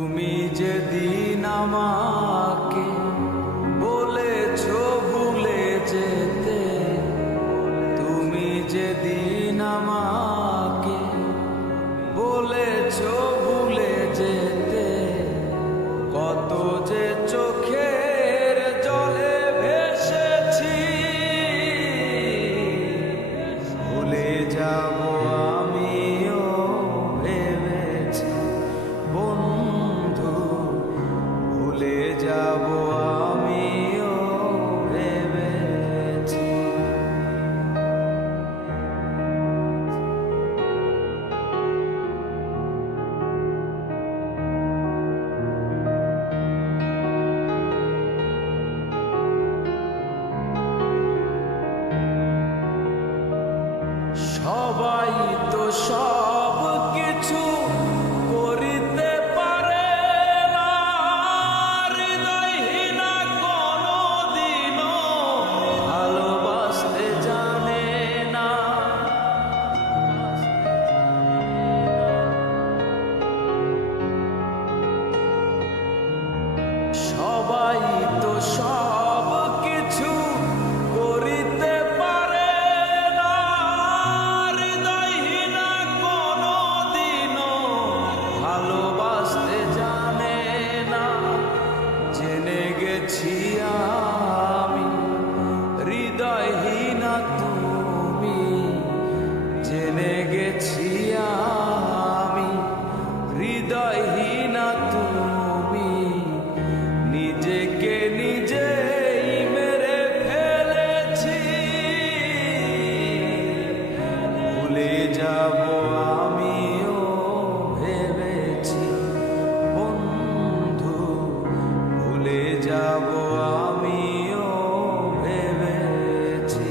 তুমি যেদিন আমাকে বলেছো ভুলে যেতে, তুমি যেদিন আমাকে বলেছো ভুলে যেতে, কত যে চোখের জলে ভেসেছি, ভুলে যাব আমিও ভেবেছি বন্ধু, ভুলে যাব আমিও ভেবেছি। সবাই তো সব কিছু করিতে পারে না, হৃদয়হীনা কোনদিনও ভালোবাসতে জানে না। সবাই তো সব কিছু করিতে পারে না, হৃদয়হীনা কোনদিনও ভালোবাসতে জানে না। জেনে গেছি আমি হৃদয়হীনা তুমি, জেনে গেছি আমি হৃদয়হীনা তুমি, নিজেকে নিজেই মেরে ফেলেছি, ভুলে যাব আমিও ভেবেছি বন্ধু, ভুলে যাব আমিও ভেবেছি।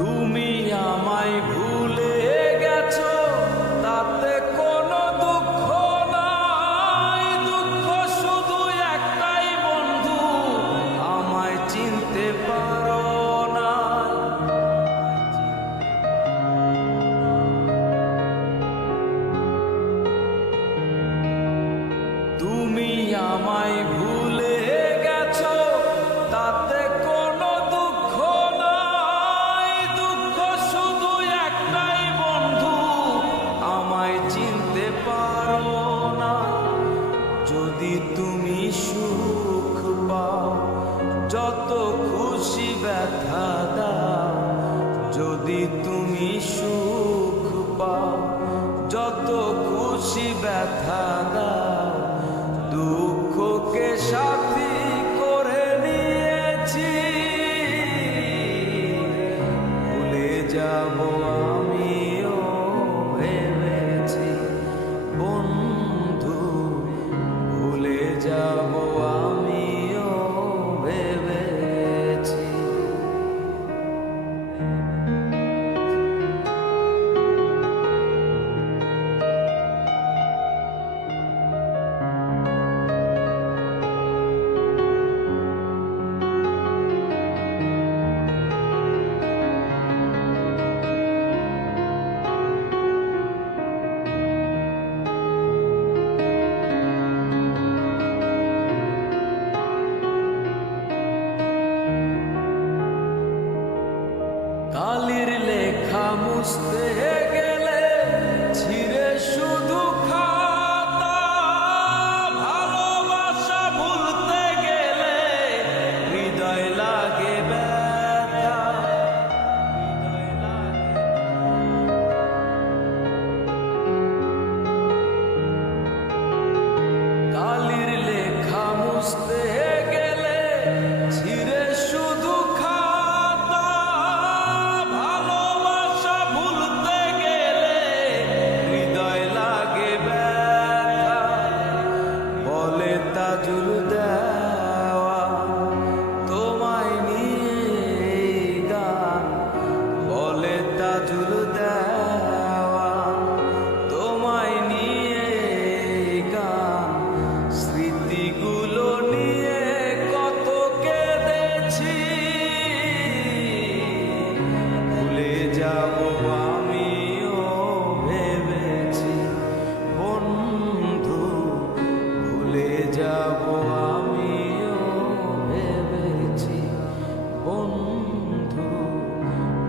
তুমি আমায় ভুলে গেছো তাতে কোনো দুঃখ নাই, দুঃখ শুধু একটাই বন্ধু, আমায় চিনতে পারো না। তুমি আমায় ভুলে গেছো তাতে কোনো দুঃখ নাই, দুঃখ শুধু একটাই বন্ধু, আমায় চিনতে পারো না। যদি তুমি সুখ পাও যত খুশি ব্যথা দাও, যদি তুমি সুখ পাও যত খুশি ব্যথা দাও, দুঃখকে সাথী করে নিয়েছি, ভুলে যাব আমিও ভেবেছি বন্ধু, ভুলে যাব আমিও ভেবেছি। কালির লেখা মুছতে গেলে ছিঁড়ে শুধু খাতা, ভালোবাসা ভুলতে গেলে হৃদয় লাগে ব্যথা। কালির লেখা মুছতে গেলে ছিঁড়ে শুধু খাতা, ভালোবাসা ভুলতে তাজুল দেওয়া তোমায় নিয়ে গান বলে তাজুল দেওয়া তোমায় নিয়ে গান স্মৃতিগুলো নিয়ে কত কেঁদেছি ভুলে যাব আমিও ভেবেছি বন্ধু ভুলে যাব আমিও ভেবেছি বন্ধু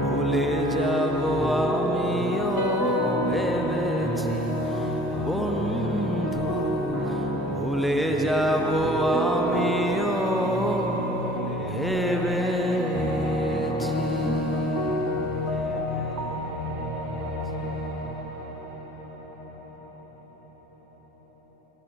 ভুলে যাব আমিও ভেবেছি বন্ধু ভুলে যাব